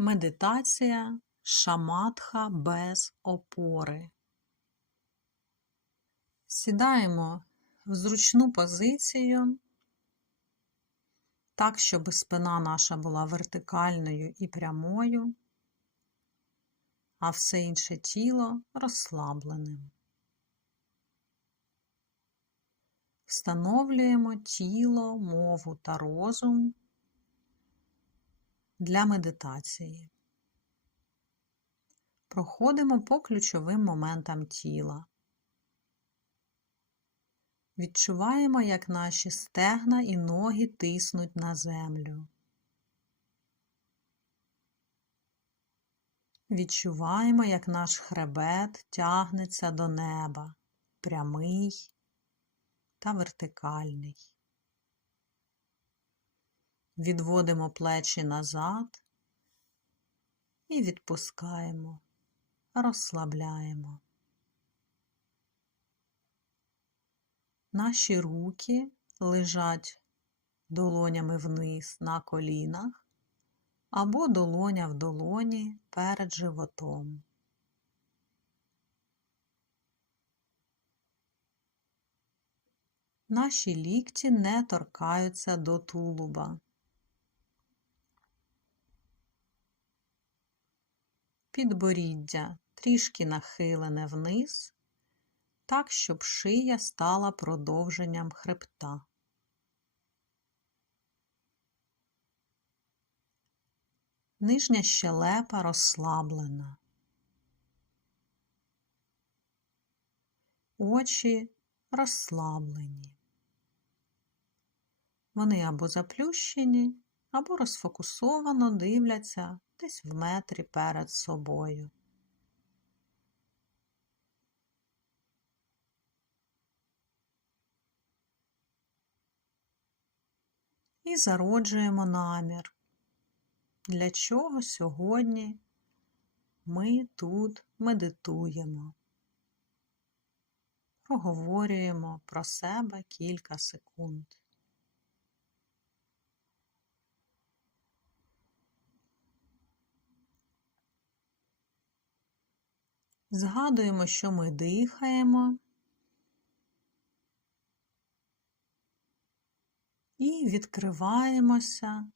Медитація шаматха без опори. Сідаємо в зручну позицію, так, щоб спина наша була вертикальною і прямою, а все інше тіло розслабленим. Встановлюємо тіло, мову та розум для медитації. Проходимо по ключовим моментам тіла. Відчуваємо, як наші стегна і ноги тиснуть на землю. Відчуваємо, як наш хребет тягнеться до неба, прямий та вертикальний. Відводимо плечі назад і відпускаємо, розслабляємо. Наші руки лежать долонями вниз на колінах або долоня в долоні перед животом. Наші лікті не торкаються до тулуба. Підборіддя трішки нахилене вниз, так, щоб шия стала продовженням хребта. Нижня щелепа розслаблена. Очі розслаблені. Вони або заплющені, або розфокусовано дивляться десь в метрі перед собою. І зароджуємо намір, для чого сьогодні ми тут медитуємо, проговорюємо про себе кілька секунд. Згадуємо, що ми дихаємо і відкриваємося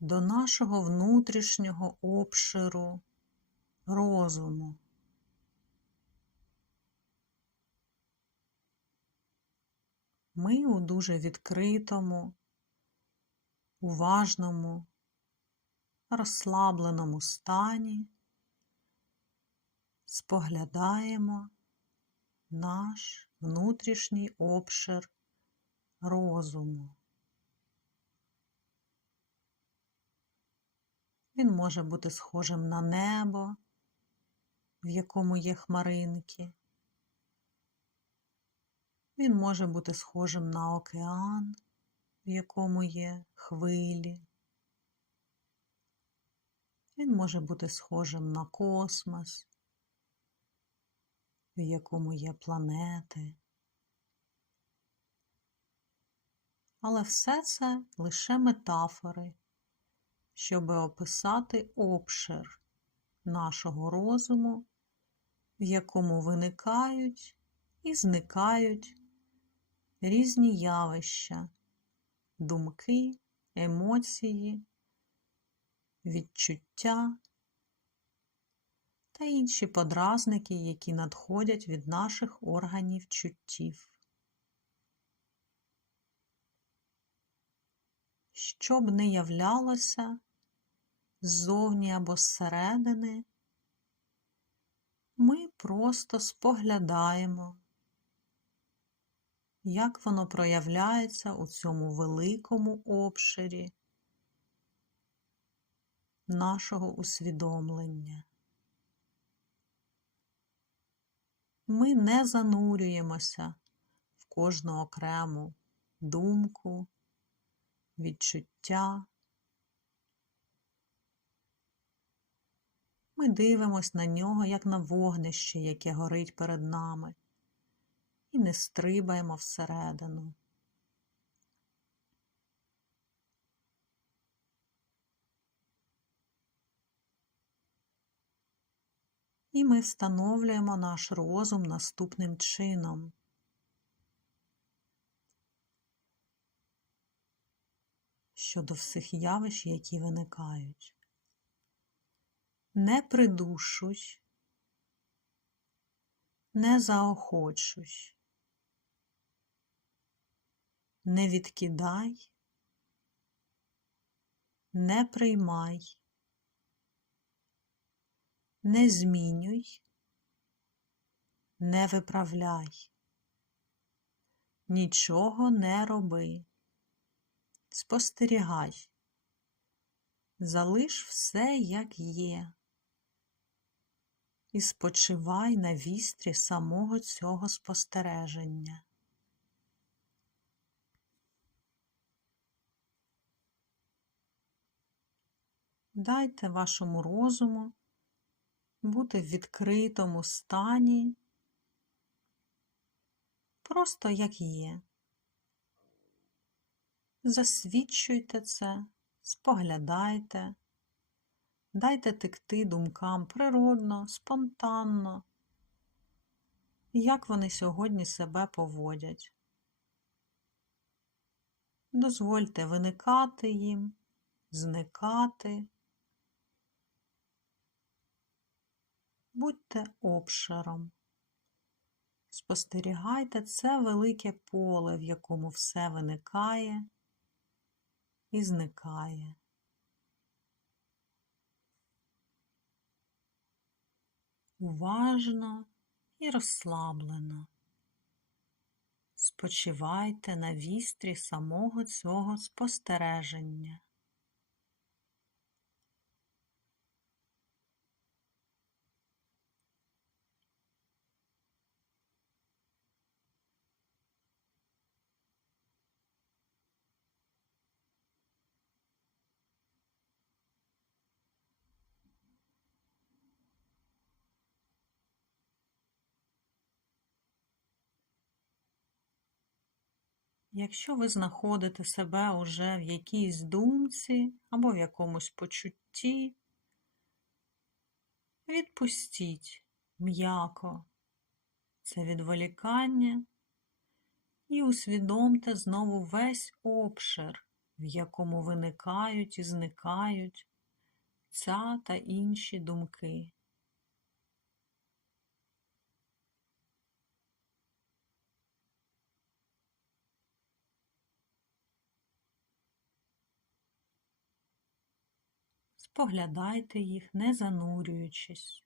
до нашого внутрішнього обширу розуму. Ми у дуже відкритому, уважному, розслабленому стані споглядаємо наш внутрішній обшир розуму. Він може бути схожим на небо, в якому є хмаринки. Він може бути схожим на океан, в якому є хвилі. Він може бути схожим на космос, в якому є планети. Але все це лише метафори, щоб описати обшир нашого розуму, в якому виникають і зникають різні явища, думки, емоції, відчуття та інші подразники, які надходять від наших органів чуттів. Що б не являлося ззовні або зсередини, ми просто споглядаємо, як воно проявляється у цьому великому обширі нашого усвідомлення. Ми не занурюємося в кожну окрему думку, відчуття. Ми дивимось на нього, як на вогнище, яке горить перед нами, і не стрибаємо всередину. І ми встановлюємо наш розум наступним чином. Щодо всіх явищ, які виникають. Не придушуй, не заохочуй, не відкидай, не приймай, не змінюй, не виправляй, нічого не роби, спостерігай, залиш все, як є, і спочивай на вістрі самого цього спостереження. Дайте вашому розуму бути в відкритому стані, просто як є. Засвідчуйте це, споглядайте, дайте текти думкам природно, спонтанно, як вони сьогодні себе поводять. Дозвольте виникати їм, зникати. Будьте обширом. Спостерігайте це велике поле, в якому все виникає і зникає. Уважно і розслаблено. Спочивайте на вістрі самого цього спостереження. Якщо ви знаходите себе уже в якійсь думці або в якомусь почутті, відпустіть м'яко це відволікання і усвідомте знову весь обшир, в якому виникають і зникають ця та інші думки. Споглядайте їх, не занурюючись.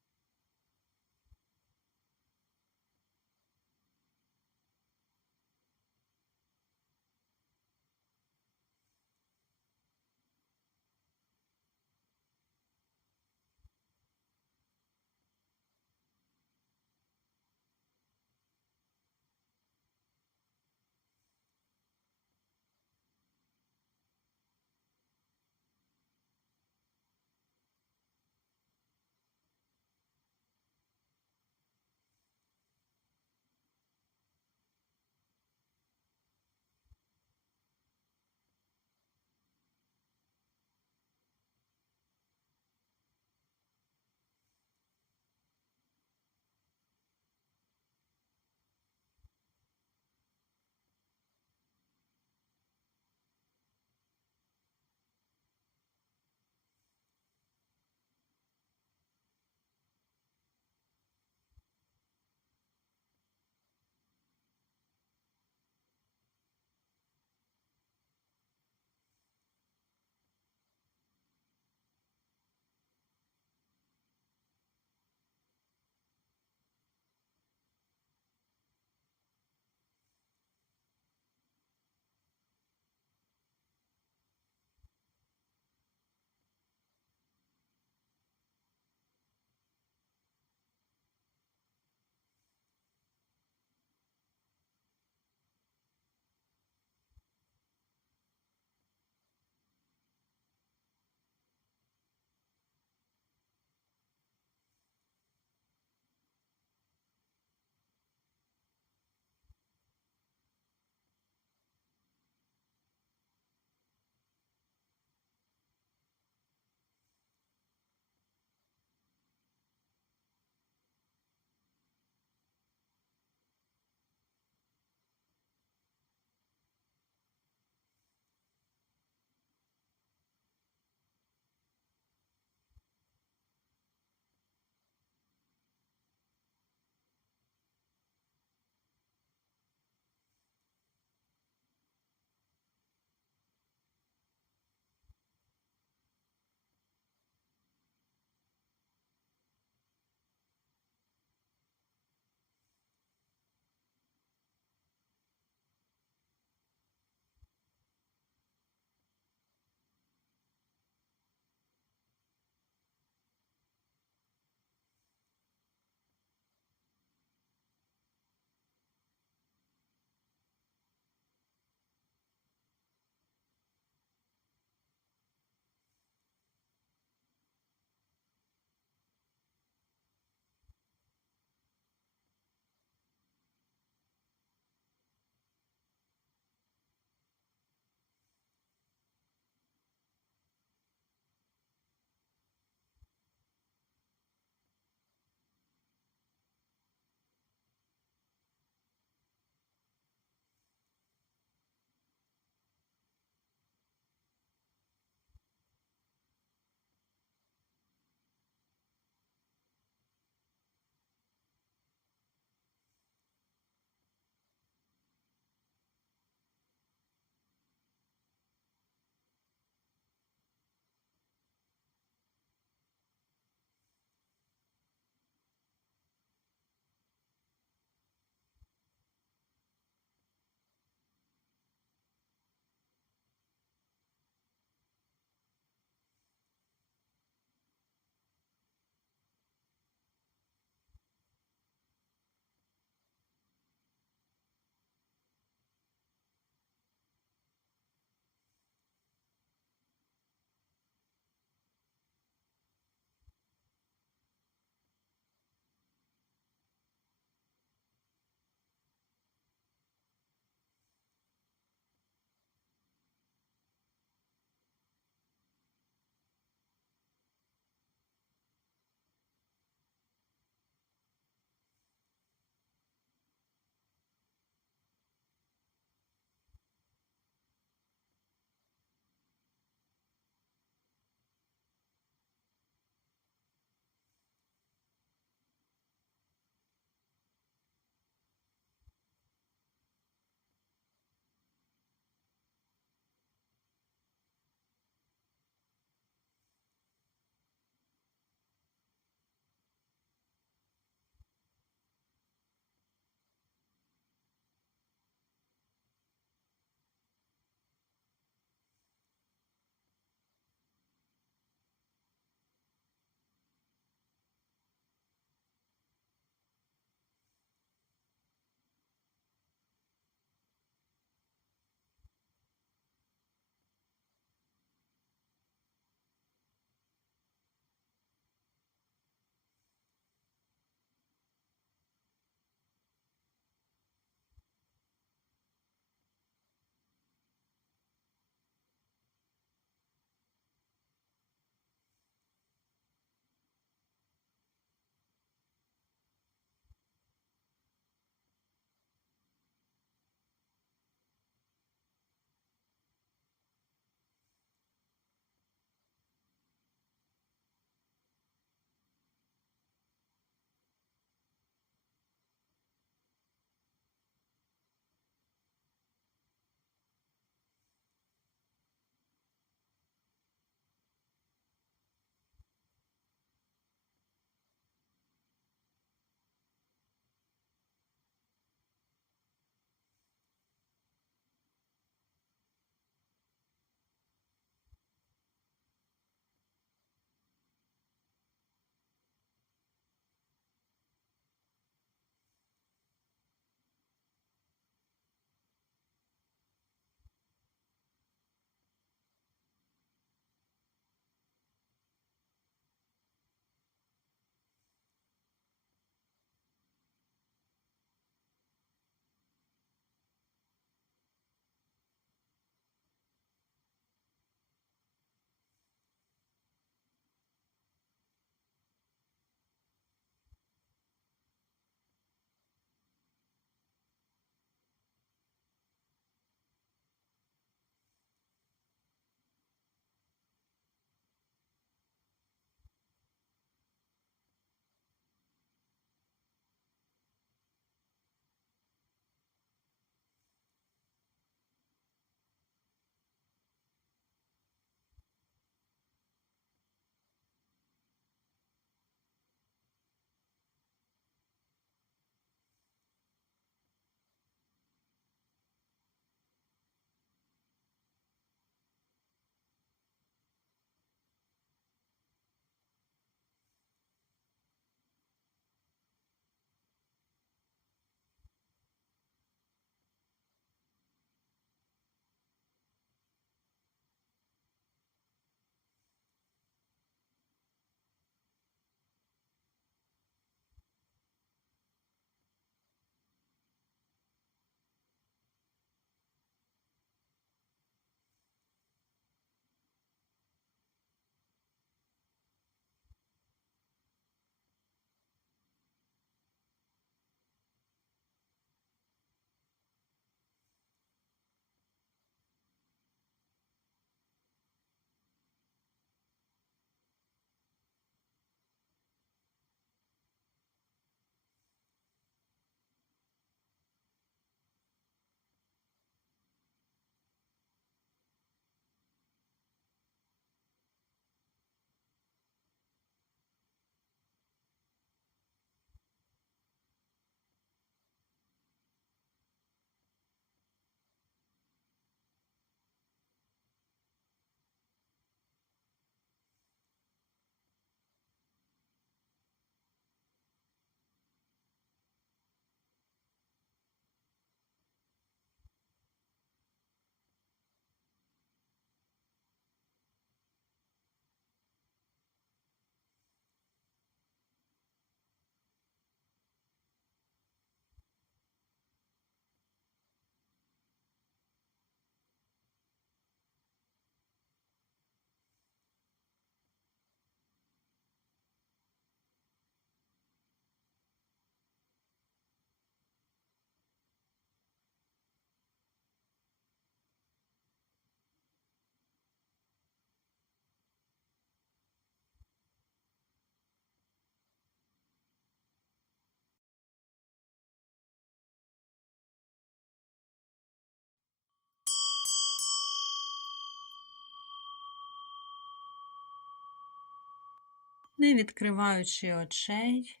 Не відкриваючи очей,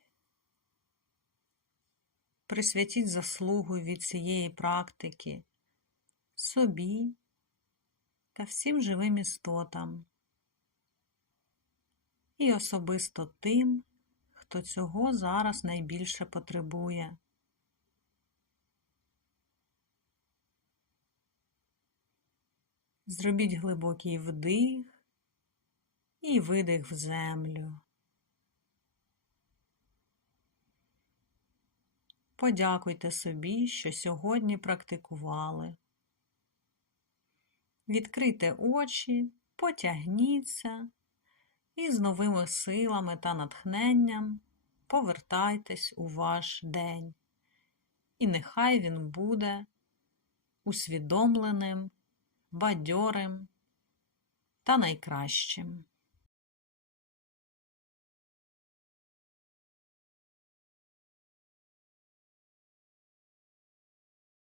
присвятіть заслугу від цієї практики собі та всім живим істотам і особисто тим, хто цього зараз найбільше потребує. Зробіть глибокий вдих і видих в землю. Подякуйте собі, що сьогодні практикували. Відкрийте очі, потягніться і з новими силами та натхненням повертайтесь у ваш день. І нехай він буде усвідомленим, бадьорим та найкращим.